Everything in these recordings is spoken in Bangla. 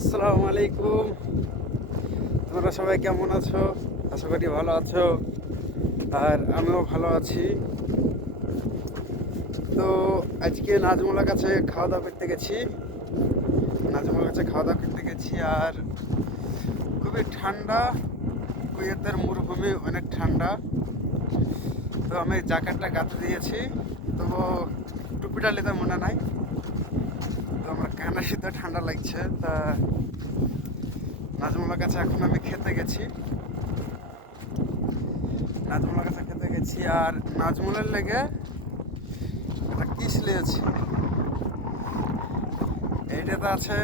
আসসালামু আলাইকুম। তোমরা সবাই কেমন আছো? আশা করি ভালো আছো, আর আমিও ভালো আছি। তো আজকে নাজমুলার কাছে খাওয়া দাওয়া করতে গেছি। আর খুবই ঠান্ডা। কুয়েতের মরুভূমি অনেক ঠান্ডা। তো আমি জ্যাকেটটা গাতে দিয়েছি, তবু টুপিটা নিতে মনে নাই। তো আমার কানে শীতে ঠান্ডা লাগছে। তা নাজমুলার কাছে এখন আমি খেতে গেছি আর নাজমুলের লেগে একটা কিস নিয়েছি। এইটাতে আছে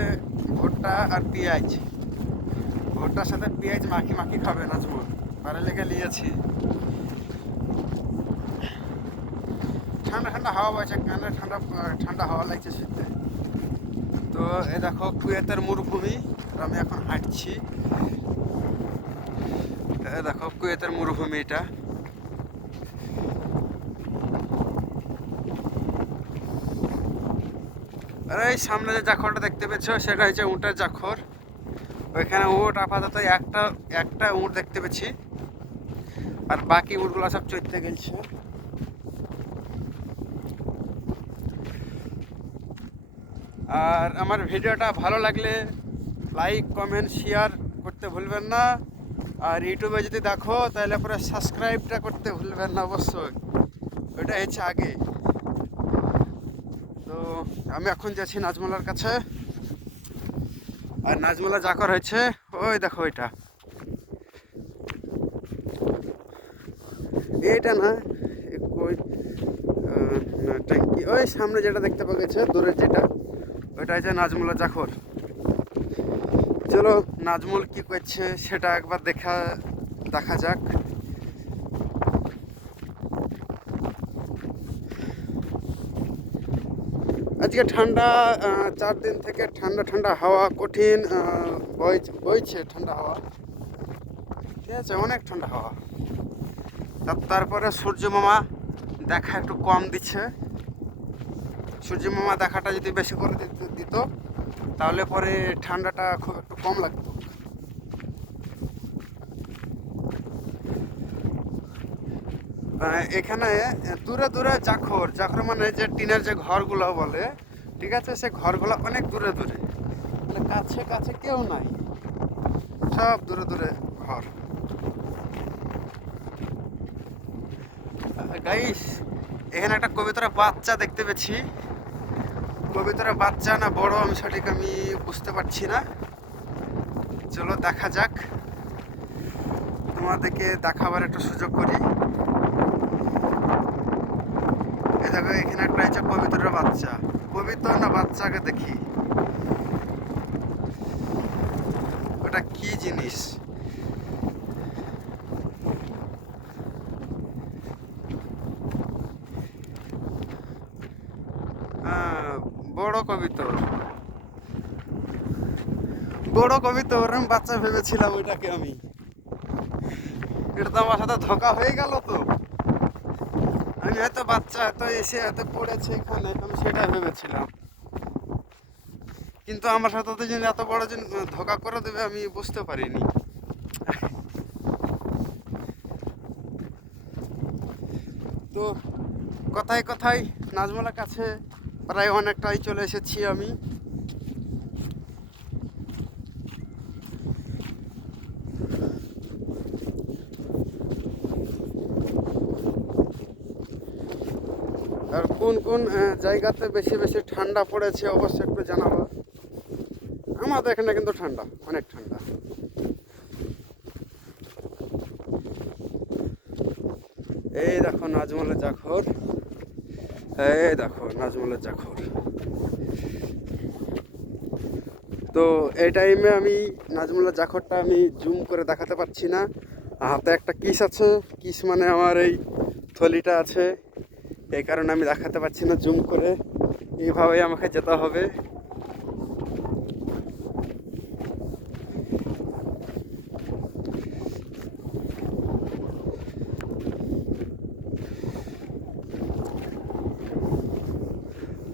ভুট্টা আর পেঁয়াজ। ভুট্টার সাথে পেঁয়াজ মাখি মাখি খাবে নাজমুল, তার লেগে নিয়েছি। ঠান্ডা ঠান্ডা হাওয়া বইছে, কানে ঠান্ডা ঠান্ডা হাওয়া লাগছে শীতে। তো এই দেখো কুয়েতের মরুভূমি, আর আমি এখন হাঁটছি। এই দেখো কুয়েতের মরুভূমি এটা। আর এই সামনে যে জাখরটা দেখতে পেয়েছো, সেটা হচ্ছে উটের জাখর। ওইখানে উট আপাতত একটা একটা উট দেখতে পেয়েছি, আর বাকি উটগুলো সব চড়তে গেছে। আর আমার ভিডিওটা ভালো লাগলে লাইক কমেন্ট শেয়ার করতে ভুলবেন না। আর ইউটিউবে যদি দেখো তাহলে পরে সাবস্ক্রাইবটা করতে ভুলবেন না অবশ্যই, ওইটা হচ্ছে আগে। তো আমি এখন যাচ্ছি নাজমুলার কাছে। আর নাজমুলা জাকর হয়েছে ওই দেখো এটা। এইটা না, ওই ট্যাঙ্কি, ওই সামনে যেটা দেখতে পাওয়া গেছে দূরের যেটা, ওইটা হচ্ছে নাজমুলা জাখর। চলো নাজমুল কি করছে সেটা একবার দেখা যাক। আজকে ঠান্ডা, 4 দিন থেকে ঠান্ডা ঠান্ডা হাওয়া, কঠিন বইছে ঠান্ডা হাওয়া। ঠিক আছে, অনেক ঠান্ডা হাওয়া। তারপরে সূর্য মামা দেখা একটু কম দিচ্ছে। সূর্য মামা দেখাটা যদি বেশি করে দিত তাহলে পরে ঠান্ডাটা খুব একটু কম লাগতো। এখানে দূরে দূরে জাখর জাখর মানে যে টিনের যে ঘরগুলো বলে, ঠিক আছে, সে ঘরগুলো অনেক দূরে দূরে, মানে কাছে কাছে কেউ নাই, সব দূরে দূরে ঘর। গাইস, এখানে একটা কবিতার বাচ্চা দেখতে পেয়েছি। কবিতার বাচ্চা না বড় আমি সঠিক বুঝতে পারছি না। চলো দেখা যাক, তোমাদেরকে দেখাবার একটা সুযোগ করি। এই দেখো এখানে একটা হচ্ছে কবিতার বাচ্চা। কবিতা না বাচ্চাকে দেখি, ওটা কি জিনিস। বড় কবিতর, বড় কবিতর আমি বাচ্চা ভেবেছিলাম ওইটাকে আমি। এটা তো আমার সাথে ধোকা হয়ে গেল। তো আমি হয়তো বাচ্চা হয়তো এসে হয়তো পড়েছে এখানে, আমি সেটা ভেবেছিলাম। কিন্তু আমার সাথে তো যে এত বড় যে ধোকা করে দেবে আমি বুঝতে পারিনি। তো কথায় কথায় নাজমুলার কাছে প্রায় অনেকটাই চলে এসেছি আমি। আর কোন কোন জায়গাতে বেশি বেশি ঠান্ডা পড়েছে অবশ্যই একটু জানাবো। আমাদের এখানে কিন্তু ঠান্ডা, অনেক ঠান্ডা। এই দেখো নাজমুলের জাখর, এই দেখো নাজমুলের জাখর। তো এই টাইমে আমি নাজমুলের জাখরটা আমি জুম করে দেখাতে পারছি না। হাতে একটা কিস আছে, কিস মানে আমার এই থলিটা আছে, এই কারণে আমি দেখাতে পারছি না জুম করে। এইভাবেই আমাকে যেতে হবে।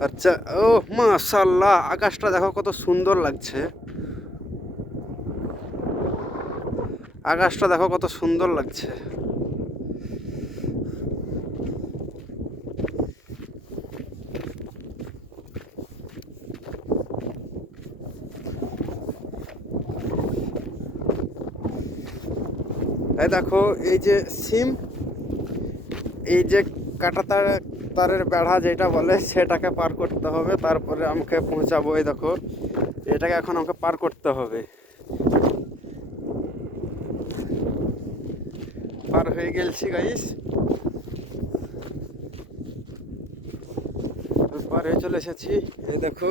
আচ্ছা, ও মাশাআল্লাহ, আকাশটা দেখো কত সুন্দর লাগছে। আকাশটা দেখো কত সুন্দর লাগছে। এই দেখো এই যে সিম, এই যে কাটা তারের বেড়া যেটা বলে সেটাকে পার করতে হবে, তারপরে আমাকে পৌঁছাবো। এই দেখো এটাকে এখন আমাকে পার করতে হবে। পার হয়ে গেছি গাইস, পার হয়ে চলে এসেছি। এই দেখো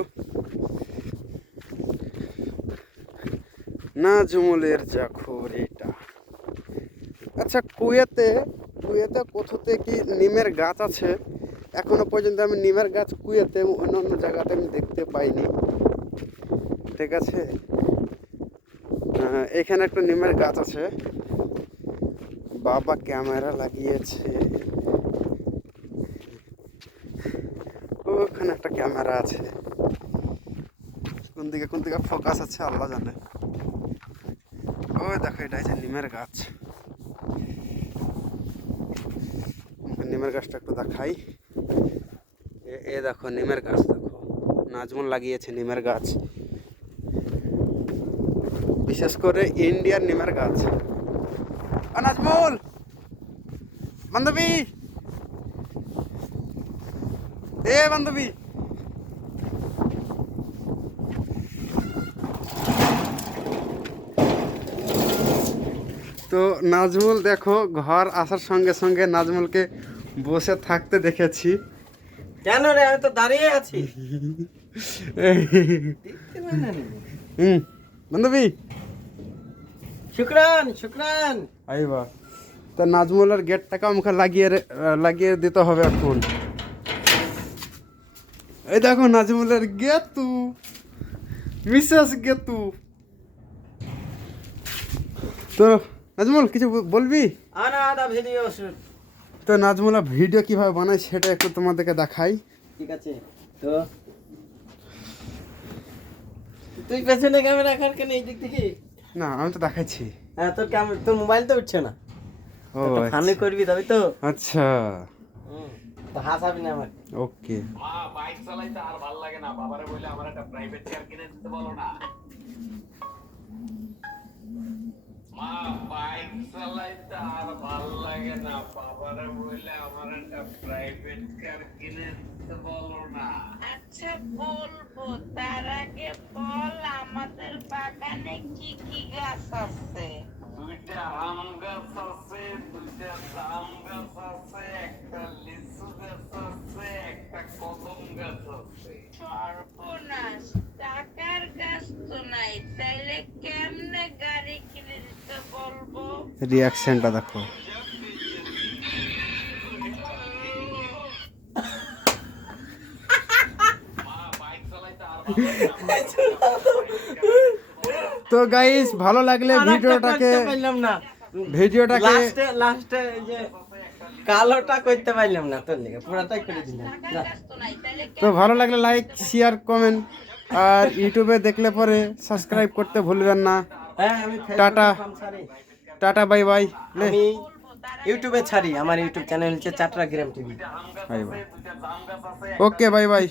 নাজমুলের জাখর এটা। আচ্ছা, কুয়েতে কোথাতে কি নিমের গাছ আছে? এখনো পর্যন্ত আমি নিমের গাছ কুয়েতে অন্য অন্য জায়গাতে আমি দেখতে পাইনি। ঠিক আছে, এখানে একটা নিমের গাছ আছে। বাবা ক্যামেরা লাগিয়েছে, ওখানে একটা ক্যামেরা আছে। কোন দিকে ফোকাস আছে আল্লাহ জানে। ওই দেখো এটা হচ্ছে নিমের গাছ। নিমের গাছটা একটু দেখাই। এ দেখো নিমের গাছ, দেখো নাজমুল লাগিয়েছে নিমের গাছ, বিশেষ করে ইন্ডিয়ার নিমের গাছ। নাজমুল বান্ধবী, বান্ধবী, তো নাজমুল দেখো ঘর আসার সঙ্গে সঙ্গে নাজমুলকে বসে থাকতে দেখেছি। কেন রে, আমি তো দাঁড়িয়ে আছি। বান্ধবী শুক্রান শুক্রান। আইবা, তা নাজমুলের গেটটাকে আমাকে লাগিয়ে দিতে হবে এখন। এই দেখো নাজমুলের গেতু, মিসেস গেতু। তো নাজমুল কিছু বলবি? আনা ভিডিও শুট। তো নাজমুলা ভিডিও কিভাবে বানায় সেটা একটু তোমাদেরকে দেখাই। ঠিক আছে, তো তুই পেছনে ক্যামেরা রাখার কেন এই দিক থেকে? না আমি তো দেখাচ্ছি। হ্যাঁ, তোর মোবাইল তো উঠছে না। ও ফানি করবি তবে তো। আচ্ছা, তো হাসাবি না আমার। ওকে। মা বাইক চালাইতে আর ভাল লাগে না, বাবারে বলে আমার একটা প্রাইভেট কার কিনে দিতে বলো না। মা বাইক চালাইতে আর ভাল লাগে না, বাবারে বলে আমার একটা প্রাইভেট কার কিনে দিতে বলো না। আচ্ছা বলবো, তার আগে বল আমাদের বাগানে কি কি গাছ আছে? দুইটা আম গাছ আছে, দুইটা জাম গাছ আছে, একটা লিচু গাছ আছে, একটা কদম গাছ আছে। সর্বনাশ, টাকার গাছ তো নাই, তাইলে কেমনে গাড়ি কিনে দিতে বলবো? রিয়াকশনটা দেখো। তো গাইস ভালো লাগলে ভিডিওটাকে লাস্টে যে কালোটা করতে পারলাম না, তোর লেগে পুরাটাই করে দিলাম। টাকার গাছ তো নাই, তাইলে তো ভালো লাগলে লাইক শেয়ার কমেন্ট, আর ইউটিউবে দেখলে পরে সাবস্ক্রাইব করতে ভুলবেন না। হ্যাঁ, আমি টাটা। ছাড়ি, টাটা বাই বাই। আমি ইউটিউবে ছাড়ি। আমার ইউটিউব চ্যানেল হচ্ছে চাটরা গ্রাম টিভি। Okay bye bye.